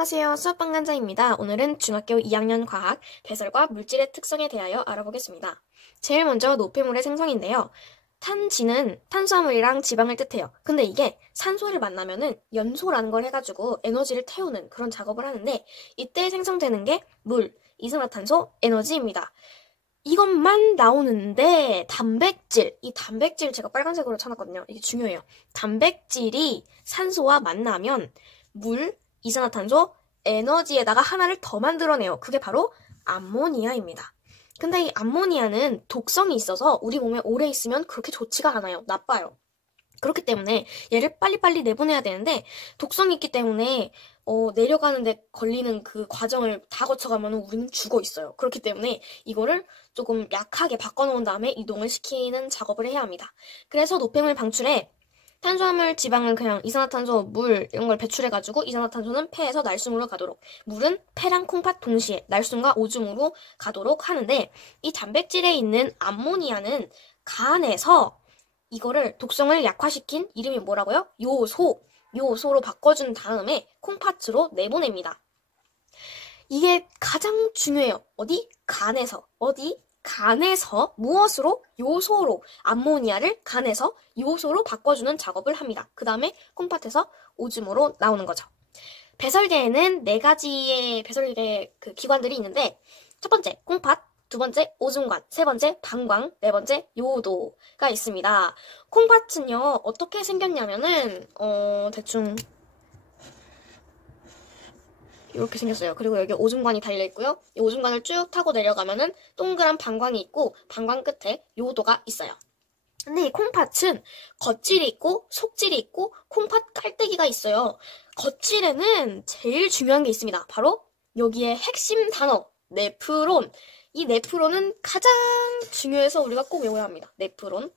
안녕하세요. 수학방 간자입니다. 오늘은 중학교 2학년 과학, 배설과 물질의 특성에 대하여 알아보겠습니다. 제일 먼저 노폐물의 생성인데요. 탄지는 탄수화물이랑 지방을 뜻해요. 근데 이게 산소를 만나면은 연소라는 걸 해가지고 에너지를 태우는 그런 작업을 하는데 이때 생성되는 게 물, 이산화탄소, 에너지입니다. 이것만 나오는데 단백질, 이 단백질 제가 빨간색으로 쳐놨거든요. 이게 중요해요. 단백질이 산소와 만나면 물, 이산화탄소, 에너지에다가 하나를 더 만들어내요. 그게 바로 암모니아입니다. 근데 이 암모니아는 독성이 있어서 우리 몸에 오래 있으면 그렇게 좋지가 않아요. 나빠요. 그렇기 때문에 얘를 빨리빨리 내보내야 되는데 독성이 있기 때문에 내려가는데 걸리는 그 과정을 다 거쳐가면 우리는 죽어 있어요. 그렇기 때문에 이거를 조금 약하게 바꿔놓은 다음에 이동을 시키는 작업을 해야 합니다. 그래서 노폐물 방출에 탄수화물, 지방은 그냥 이산화탄소, 물 이런 걸 배출해가지고 이산화탄소는 폐에서 날숨으로 가도록, 물은 폐랑 콩팥 동시에 날숨과 오줌으로 가도록 하는데 이 단백질에 있는 암모니아는 간에서 이거를 독성을 약화시킨 이름이 뭐라고요? 요소로 바꿔준 다음에 콩팥으로 내보냅니다. 이게 가장 중요해요. 간에서 무엇으로? 요소로 요소로 간에서 요소로 바꿔주는 작업을 합니다. 그 다음에 콩팥에서 오줌으로 나오는 거죠. 배설계에는 4가지의 배설계 그 기관들이 있는데 첫 번째 콩팥, 두 번째 오줌관, 세 번째 방광, 네 번째 요도가 있습니다. 콩팥은요 어떻게 생겼냐면은 대충 이렇게 생겼어요. 그리고 여기 오줌관이 달려있고요. 이 오줌관을 쭉 타고 내려가면은 동그란 방광이 있고 방광 끝에 요도가 있어요. 근데 이 콩팥은 겉질이 있고 속질이 있고 콩팥 깔때기가 있어요. 겉질에는 제일 중요한 게 있습니다. 바로 여기에 핵심 단어 네프론. 이 네프론은 가장 중요해서 우리가 꼭 외워야 합니다. 네프론.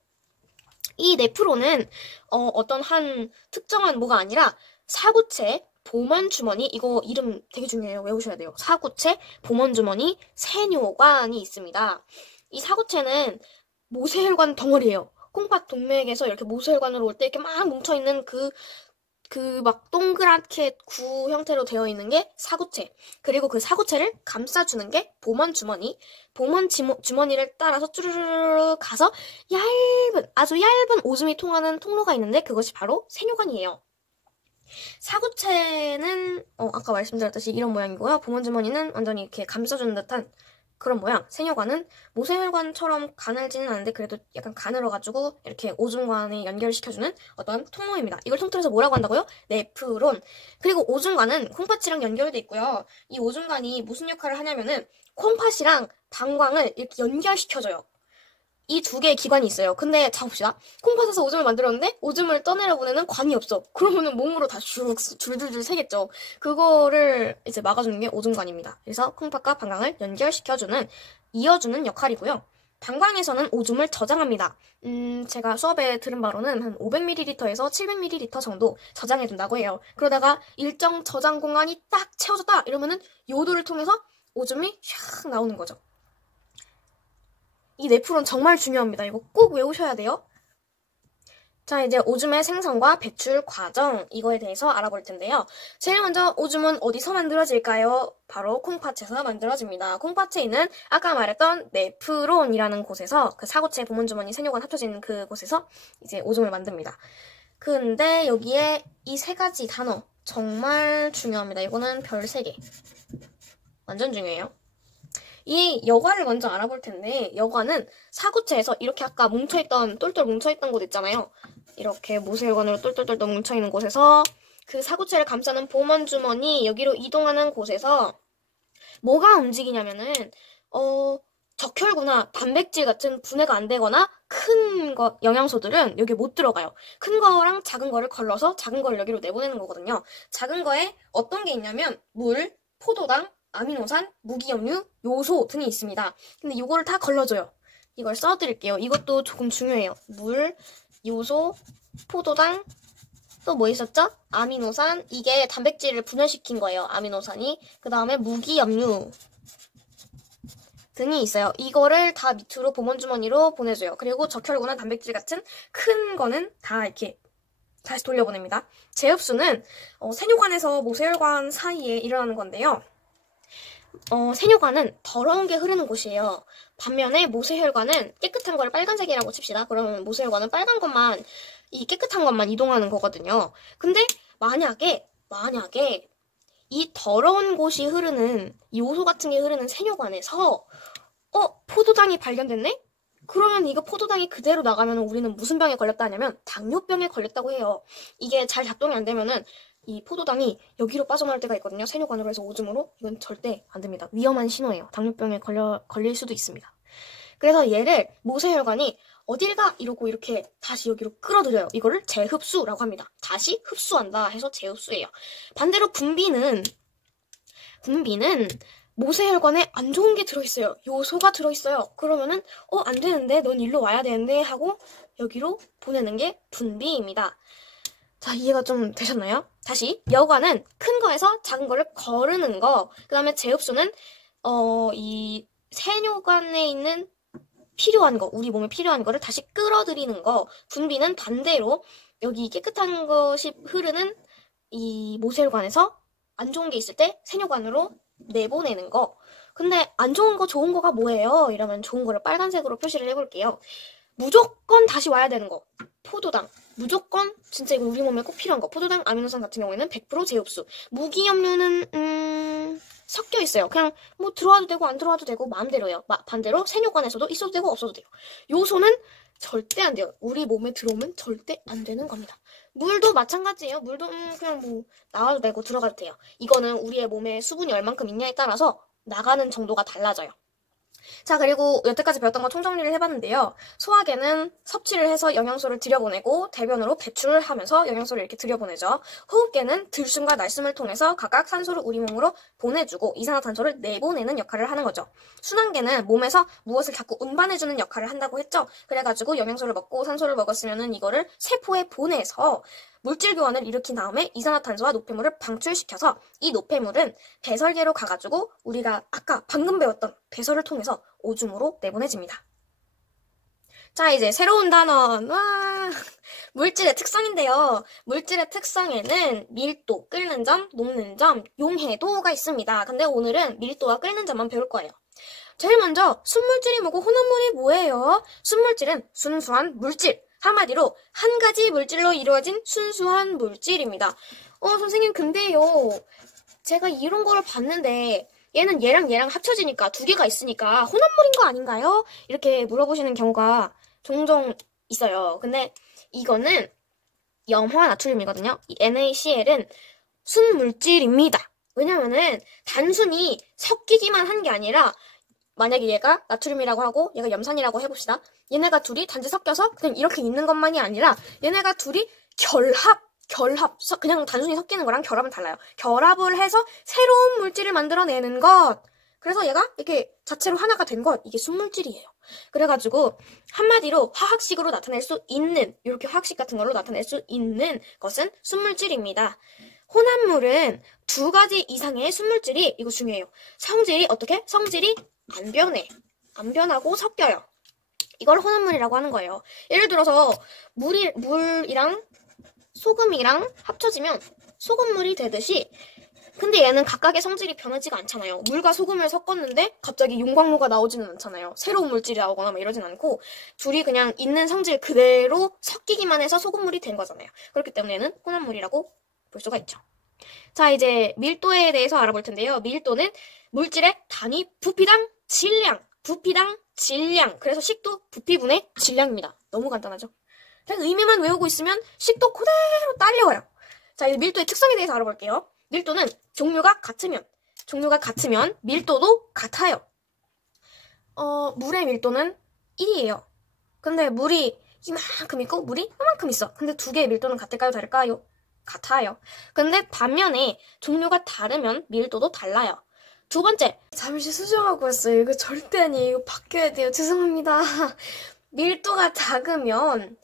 이 네프론은 어떤 한 특정한 뭐가 아니라 사구체, 보먼주머니, 이거 이름 되게 중요해요. 외우셔야 돼요. 사구체, 보먼주머니, 세뇨관이 있습니다. 이 사구체는 모세혈관 덩어리예요. 콩팥 동맥에서 이렇게 모세혈관으로 올 때 이렇게 막 뭉쳐있는 그 막 동그랗게 구 형태로 되어 있는 게 사구체. 그리고 그 사구체를 감싸주는 게 보먼주머니. 보먼주머니를 따라서 쭈르르르 가서 아주 얇은 오줌이 통하는 통로가 있는데 그것이 바로 세뇨관이에요. 사구체는 아까 말씀드렸듯이 이런 모양이고요. 보먼주머니는 완전히 이렇게 감싸주는 듯한 그런 모양. 세뇨관은 모세혈관처럼 가늘지는 않은데 그래도 약간 가늘어가지고 이렇게 오줌관에 연결시켜주는 어떤 통로입니다. 이걸 통틀어서 뭐라고 한다고요? 네프론. 그리고 오줌관은 콩팥이랑 연결돼 있고요. 이 오줌관이 무슨 역할을 하냐면은 콩팥이랑 방광을 이렇게 연결시켜줘요. 이 두 개의 기관이 있어요. 근데 자 봅시다. 콩팥에서 오줌을 만들었는데 오줌을 떠내려 보내는 관이 없어. 그러면은 몸으로 다 줄줄줄 새겠죠. 그거를 이제 막아주는 게 오줌관입니다. 그래서 콩팥과 방광을 연결시켜주는, 이어주는 역할이고요. 방광에서는 오줌을 저장합니다. 제가 수업에 들은 바로는 한 500ml에서 700ml 정도 저장해둔다고 해요. 그러다가 일정 저장 공간이 딱 채워졌다 이러면은 요도를 통해서 오줌이 샥 나오는 거죠. 이 네프론 정말 중요합니다. 이거 꼭 외우셔야 돼요. 자, 이제 오줌의 생성과 배출 과정, 이거에 대해서 알아볼 텐데요. 제일 먼저 오줌은 어디서 만들어질까요? 바로 콩팥에서 만들어집니다. 콩팥에 있는 아까 말했던 네프론이라는 곳에서, 그 사구체, 보문주머니, 세뇨관 합쳐진 그곳에서 이제 오줌을 만듭니다. 근데 여기에 이 3가지 단어 정말 중요합니다. 이거는 별 3개. 완전 중요해요. 이 여과를 먼저 알아볼 텐데, 여과는 사구체에서 이렇게 아까 똘똘 뭉쳐있던 곳 있잖아요. 이렇게 모세혈관으로 똘똘똘똘 뭉쳐있는 곳에서 그 사구체를 감싸는 보먼주머니, 여기로 이동하는 곳에서 뭐가 움직이냐면은 적혈구나 단백질 같은 분해가 안 되거나 큰 영양소들은 여기 못 들어가요. 큰 거랑 작은 거를 걸러서 작은 거를 여기로 내보내는 거거든요. 작은 거에 어떤 게 있냐면 물, 포도당, 아미노산, 무기염류, 요소 등이 있습니다. 근데 이거를 다 걸러줘요. 이걸 써드릴게요. 이것도 조금 중요해요. 물, 요소, 포도당, 또 뭐 있었죠? 아미노산. 이게 단백질을 분해시킨 거예요. 아미노산이. 그 다음에 무기염류 등이 있어요. 이거를 다 밑으로 보먼주머니로 보내줘요. 그리고 적혈구나 단백질 같은 큰 거는 다 이렇게 다시 돌려보냅니다. 재흡수는 세뇨관에서 모세혈관 사이에 일어나는 건데요. 세뇨관은 더러운 게 흐르는 곳이에요. 반면에 모세혈관은 깨끗한 걸 빨간색이라고 칩시다. 그러면 모세혈관은 빨간 것만, 이 깨끗한 것만 이동하는 거거든요. 근데 만약에 이 더러운 곳이 흐르는, 이 요소 같은 게 흐르는 세뇨관에서 포도당이 발견됐네? 그러면 이거 포도당이 그대로 나가면 우리는 무슨 병에 걸렸다 하냐면 당뇨병에 걸렸다고 해요. 이게 잘 작동이 안 되면은 이 포도당이 여기로 빠져나올 때가 있거든요. 세뇨관으로 해서 오줌으로. 이건 절대 안 됩니다. 위험한 신호예요. 당뇨병에 걸릴 수도 있습니다. 그래서 얘를 모세혈관이 어딜 가? 이러고 이렇게 다시 여기로 끌어들여요. 이거를 재흡수라고 합니다. 다시 흡수한다 해서 재흡수예요. 반대로 분비는 모세혈관에 안 좋은 게 들어있어요. 요소가 들어있어요. 그러면은 안 되는데 넌 일로 와야 되는데 하고 여기로 보내는 게 분비입니다. 자, 이해가 좀 되셨나요? 다시 여관은 큰 거에서 작은 거를 거르는 거. 그 다음에 재흡수는 이 세뇨관에 있는 필요한 거, 우리 몸에 필요한 거를 다시 끌어들이는 거. 분비는 반대로 여기 깨끗한 것이 흐르는 이 모세혈관에서 안 좋은 게 있을 때 세뇨관으로 내보내는 거. 근데 안 좋은 거, 좋은 거가 뭐예요? 이러면 좋은 거를 빨간색으로 표시를 해볼게요. 무조건 다시 와야 되는 거. 포도당. 무조건 진짜 이거 우리 몸에 꼭 필요한 거. 포도당, 아미노산 같은 경우에는 100% 재흡수. 무기염료는 섞여 있어요. 그냥 뭐 들어와도 되고 안 들어와도 되고 마음대로예요. 반대로 세뇨관에서도 있어도 되고 없어도 돼요. 요소는 절대 안 돼요. 우리 몸에 들어오면 절대 안 되는 겁니다. 물도 마찬가지예요. 물도 그냥 뭐 나와도 되고 들어가도 돼요. 이거는 우리의 몸에 수분이 얼만큼 있냐에 따라서 나가는 정도가 달라져요. 자, 그리고 여태까지 배웠던 거 총정리를 해봤는데요. 소화계는 섭취를 해서 영양소를 들여보내고 대변으로 배출을 하면서 영양소를 이렇게 들여보내죠. 호흡계는 들숨과 날숨을 통해서 각각 산소를 우리 몸으로 보내주고 이산화탄소를 내보내는 역할을 하는 거죠. 순환계는 몸에서 무엇을 자꾸 운반해주는 역할을 한다고 했죠. 그래가지고 영양소를 먹고 산소를 먹었으면은 이거를 세포에 보내서 물질 교환을 일으킨 다음에 이산화탄소와 노폐물을 방출시켜서 이 노폐물은 배설계로 가가지고 우리가 아까 방금 배웠던 배설을 통해서 오줌으로 내보내집니다. 자, 이제 새로운 단원. 와, 물질의 특성인데요. 물질의 특성에는 밀도, 끓는 점, 녹는 점, 용해도가 있습니다. 근데 오늘은 밀도와 끓는 점만 배울 거예요. 제일 먼저 순물질이 뭐고 혼합물이 뭐예요? 순물질은 순수한 물질. 한마디로 한 가지 물질로 이루어진 순수한 물질입니다. 선생님, 근데요, 제가 이런 거를 봤는데 얘는 얘랑 합쳐지니까 두 개가 있으니까 혼합물인 거 아닌가요? 이렇게 물어보시는 경우가 종종 있어요. 근데 이거는 염화 나트륨이거든요. 이 NaCl은 순물질입니다. 왜냐면은 단순히 섞이기만 한 게 아니라 만약에 얘가 나트륨이라고 하고 얘가 염산이라고 해봅시다. 얘네가 둘이 단지 섞여서 그냥 이렇게 있는 것만이 아니라 얘네가 둘이 결합, 그냥 단순히 섞이는 거랑 결합은 달라요. 결합을 해서 새로운 물질을 만들어내는 것. 그래서 얘가 이렇게 자체로 하나가 된 것, 이게 순물질이에요. 그래가지고 한마디로 화학식으로 나타낼 수 있는, 이렇게 화학식 같은 걸로 나타낼 수 있는 것은 순물질입니다. 혼합물은 두 가지 이상의 순물질이, 이거 중요해요. 성질이 어떻게? 성질이 안 변해. 안 변하고 섞여요. 이걸 혼합물이라고 하는 거예요. 예를 들어서 물이랑 소금이랑 합쳐지면 소금물이 되듯이, 근데 얘는 각각의 성질이 변하지가 않잖아요. 물과 소금을 섞었는데 갑자기 용광로가 나오지는 않잖아요. 새로운 물질이 나오거나 막 이러진 않고 둘이 그냥 있는 성질 그대로 섞이기만 해서 소금물이 된 거잖아요. 그렇기 때문에 얘는 혼합물이라고 볼 수가 있죠. 자, 이제 밀도에 대해서 알아볼 텐데요. 밀도는 물질의 단위 부피당 질량. 그래서 식도 부피분의 질량입니다. 너무 간단하죠? 그냥 의미만 외우고 있으면 식도 그대로 딸려와요. 자, 이제 밀도의 특성에 대해서 알아볼게요. 밀도는 종류가 같으면 밀도도 같아요. 물의 밀도는 1이에요. 근데 물이 이만큼 있고 물이 이만큼 있어. 근데 두 개의 밀도는 같을까요? 다를까요? 같아요. 근데 반면에 종류가 다르면 밀도도 달라요. 두 번째, 잠시 수정하고 왔어요. 이거 절대 아니에요. 이거 바뀌어야 돼요. 죄송합니다. 밀도가 작으면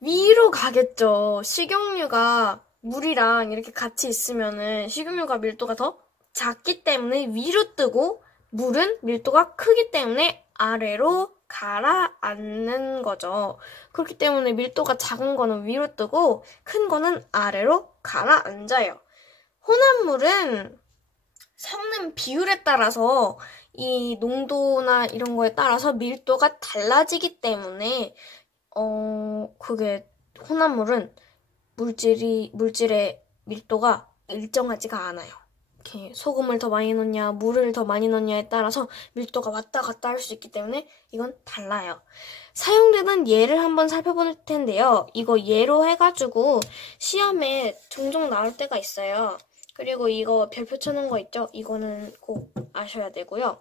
위로 가겠죠. 식용유가 물이랑 이렇게 같이 있으면은 식용유가 밀도가 더 작기 때문에 위로 뜨고 물은 밀도가 크기 때문에 아래로 가라앉는 거죠. 그렇기 때문에 밀도가 작은 거는 위로 뜨고 큰 거는 아래로 가라앉아요. 혼합물은 섞는 비율에 따라서 이 농도나 이런 거에 따라서 밀도가 달라지기 때문에 그게 혼합물은 물질의 밀도가 일정하지가 않아요. 이렇게 소금을 더 많이 넣냐, 물을 더 많이 넣냐에 따라서 밀도가 왔다 갔다 할 수 있기 때문에 이건 달라요. 사용되는 예를 한번 살펴볼 텐데요. 이거 예로 해가지고 시험에 종종 나올 때가 있어요. 그리고 이거 별표 쳐놓은 거 있죠? 이거는 꼭 아셔야 되고요.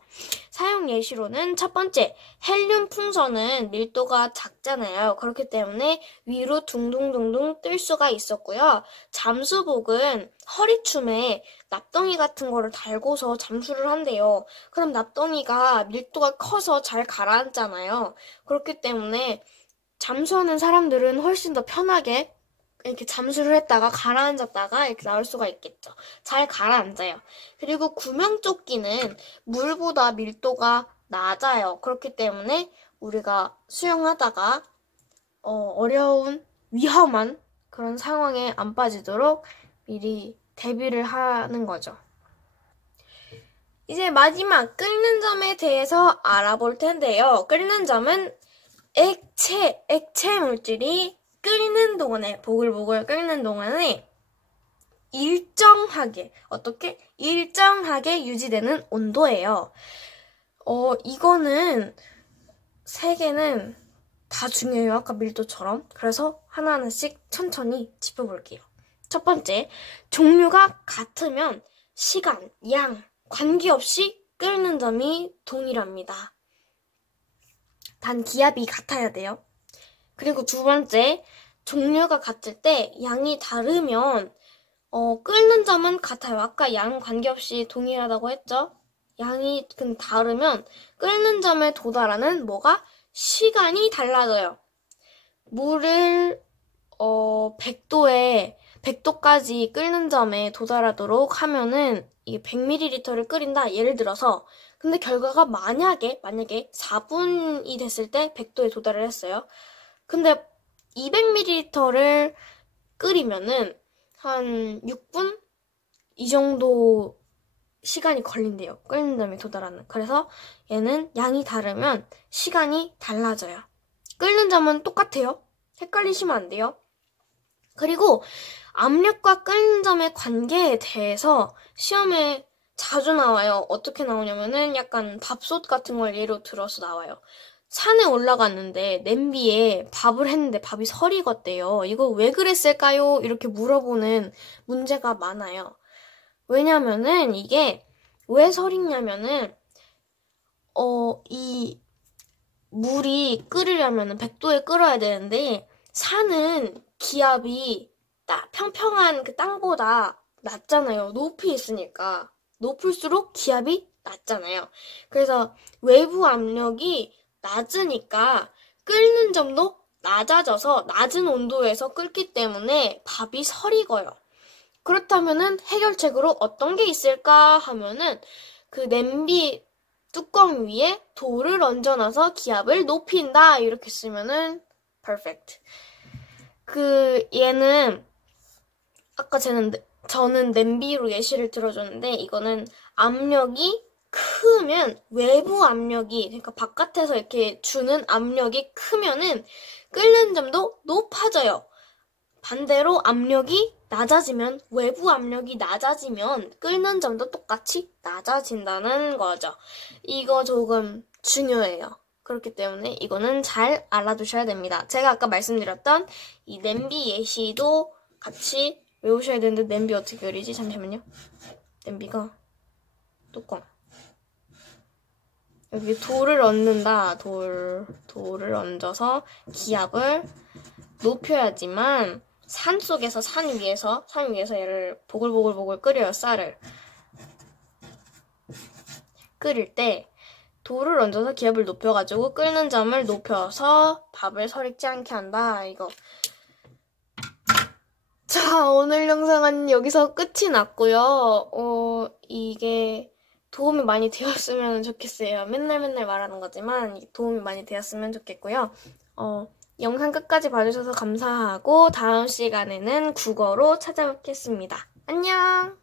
사용 예시로는 첫 번째, 헬륨 풍선은 밀도가 작잖아요. 그렇기 때문에 위로 둥둥둥둥 뜰 수가 있었고요. 잠수복은 허리춤에 납덩이 같은 거를 달고서 잠수를 한대요. 그럼 납덩이가 밀도가 커서 잘 가라앉잖아요. 그렇기 때문에 잠수하는 사람들은 훨씬 더 편하게 이렇게 잠수를 했다가 가라앉았다가 이렇게 나올 수가 있겠죠. 잘 가라앉아요. 그리고 구명조끼는 물보다 밀도가 낮아요. 그렇기 때문에 우리가 수영하다가 어려운 위험한 그런 상황에 안 빠지도록 미리 대비를 하는 거죠. 이제 마지막 끓는 점에 대해서 알아볼 텐데요. 끓는 점은 액체 물질이 끓는 동안에, 보글보글 끓는 동안에 일정하게 유지되는 온도예요. 이거는 세 개는 다 중요해요. 아까 밀도처럼. 그래서 하나하나씩 천천히 짚어볼게요. 첫 번째, 종류가 같으면 시간, 양, 관계없이 끓는 점이 동일합니다. 단 기압이 같아야 돼요. 그리고 두 번째, 종류가 같을 때 양이 다르면 끓는 점은 같아요. 아까 양 관계없이 동일하다고 했죠? 양이 다르면 끓는 점에 도달하는 뭐가? 시간이 달라져요. 물을 100도까지 끓는 점에 도달하도록 하면은 이게 100ml를 끓인다. 예를 들어서 근데 결과가 만약에 4분이 됐을 때 100도에 도달을 했어요. 근데 200ml를 끓이면은 한 6분? 이 정도 시간이 걸린대요. 끓는 점에 도달하는. 그래서 얘는 양이 다르면 시간이 달라져요. 끓는 점은 똑같아요. 헷갈리시면 안 돼요. 그리고 압력과 끓는 점의 관계에 대해서 시험에 자주 나와요. 어떻게 나오냐면은 약간 밥솥 같은 걸 예로 들어서 나와요. 산에 올라갔는데 냄비에 밥을 했는데 밥이 설이 익었대요. 이거 왜 그랬을까요? 이렇게 물어보는 문제가 많아요. 왜냐면은 이게 왜 설이 익냐면은 이 물이 끓으려면은 100도에 끓어야 되는데 산은 기압이 평평한 그 땅보다 낮잖아요. 높이 있으니까. 높을수록 기압이 낮잖아요. 그래서 외부 압력이 낮으니까 끓는 점도 낮아져서 낮은 온도에서 끓기 때문에 밥이 설익어요. 그렇다면은 해결책으로 어떤 게 있을까 하면은 그 냄비 뚜껑 위에 돌을 얹어놔서 기압을 높인다 이렇게 쓰면은 perfect. 얘는 아까 저는 냄비로 예시를 들어줬는데 이거는 압력이 크면 외부 압력이 그러니까 바깥에서 이렇게 주는 압력이 크면은 끓는 점도 높아져요. 반대로 압력이 낮아지면 외부 압력이 낮아지면 끓는 점도 똑같이 낮아진다는 거죠. 이거 조금 중요해요. 그렇기 때문에 이거는 잘 알아두셔야 됩니다. 제가 아까 말씀드렸던 이 냄비 예시도 같이 외우셔야 되는데 냄비 어떻게 그리지? 잠시만요. 냄비가 뚜껑 여기 돌을 얹는다. 돌을 얹어서 기압을 높여야지만 산 위에서 얘를 보글보글 끓여요. 쌀을 끓일 때 돌을 얹어서 기압을 높여가지고 끓는 점을 높여서 밥을 설익지 않게 한다. 이거. 자, 오늘 영상은 여기서 끝이 났고요. 이게 도움이 많이 되었으면 좋겠어요. 맨날 말하는 거지만 도움이 많이 되었으면 좋겠고요. 영상 끝까지 봐주셔서 감사하고 다음 시간에는 국어로 찾아뵙겠습니다. 안녕!